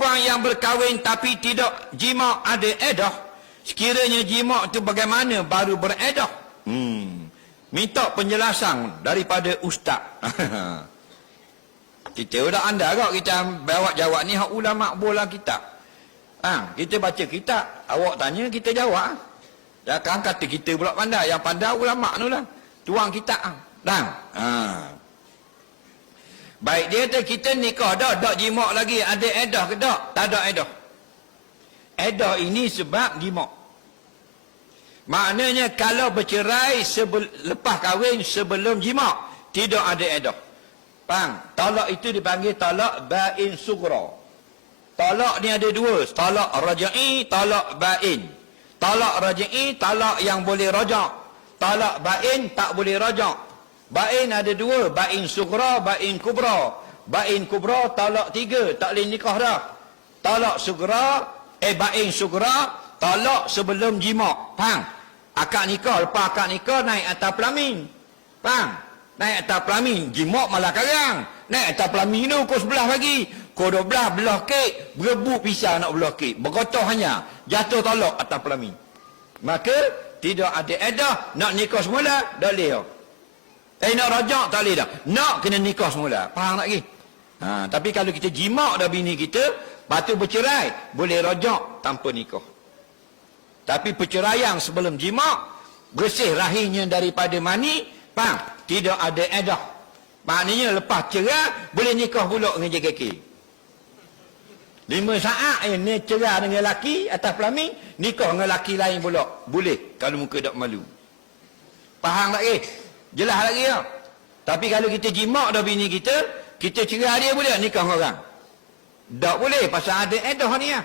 perempuan yang berkahwin tapi tidak jima' ada edah. Sekiranya jima' itu bagaimana baru beredah? Minta penjelasan daripada ustaz. Kita sudah anda kok kita bawa jawab ni hak ulama bola kita. Kita baca kitab, awak tanya kita jawab. Jangan kata kita pula pandai, yang pandai ulama tu lah. Tuang kitab. Baik, dia kata kita nikah dah, tak jima' lagi, ada edah ke tak? Tak ada edah. Edah ini sebab jima'. Maknanya kalau bercerai lepas kahwin sebelum jima' tidak ada edah. Faham? Talak itu dipanggil talak bain sughra. Talak ni ada dua, talak raj'i, talak bain. Talak raj'i, talak yang boleh rajak. Talak bain tak boleh rajak. Bain ada dua, bain sughra, bain kubra. Bain kubra talak 3, tak boleh nikah dah. Talak sughra, bain sughra, talak sebelum jima'. Faham? Akad nikah, lepas akad nikah naik atas pelamin. Faham? Naik atas pelamin, jima' malah karang. Naik atas pelamin tu, kau 11 lagi. Kau 12 belah kek, berebut pisah nak belah kek. Berkotoh hanya, jatuh talak atas pelamin. Maka, tidak ada edah, nak nikah semula, tak boleh. Nak rajak, tak boleh dah. Nak kena nikah semula. Faham tak lagi? Tapi kalau kita jima' dah bini kita, lepas tu bercerai, boleh rajak tanpa nikah. Tapi perceraian sebelum jima', bersih rahimnya daripada mani, faham? Tidak ada edah. Maknanya lepas cerai, boleh nikah pula dengan JKK. 5 saat ni cerai dengan lelaki atas pelamin, nikah dengan lelaki lain pula. Boleh, kalau muka tak malu. Faham tak ke? Jelas lagi tak? Tapi kalau kita jima' dah bini kita, kita cerai dia boleh nikah dengan orang? Tak boleh, pasal ada edah ni lah.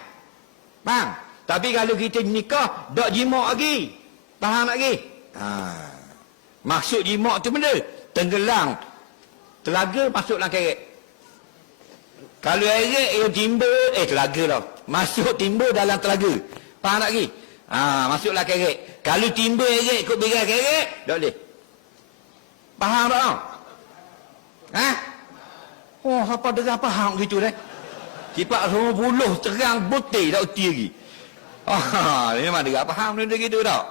Faham? Tapi kalau kita nikah, tak jima' lagi. Faham tak lagi? Maksud jima' tu benda tenggelam telaga masuk dalam kerek. Kalau kerek ia timba telaga lah. Masuk timba dalam telaga. Faham tak lagi? Masuklah kerek. Kalau timba kerek ikut birai kerek, tak boleh. Faham tak? Oh, apa dengar faham gitu dah. Cipak semua buluh terang putih tak uti lagi. Memang dengar faham benda gitu tak?